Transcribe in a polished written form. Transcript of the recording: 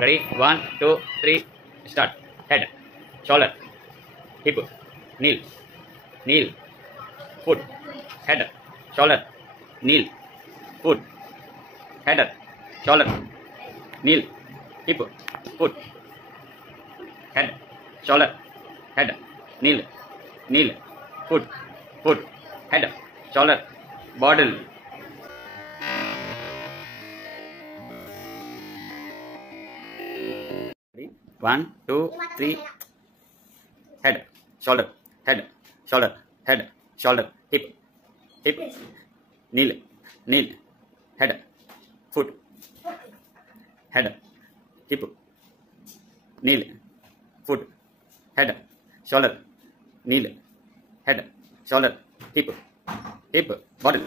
Ready? 1, 2, 3, start. Head, shoulder, hip, knee, knee, foot, head, shoulder, knee, foot, head, shoulder, knee, hip, foot, head, shoulder, head, knee, knee, foot, foot, head, shoulder, bottle. One, two, three. Head, shoulder, head, shoulder, head, shoulder, hip, hip, knee, knee, head, foot, head, hip, knee, foot, head, shoulder, knee, head, shoulder, hip, hip, bottle.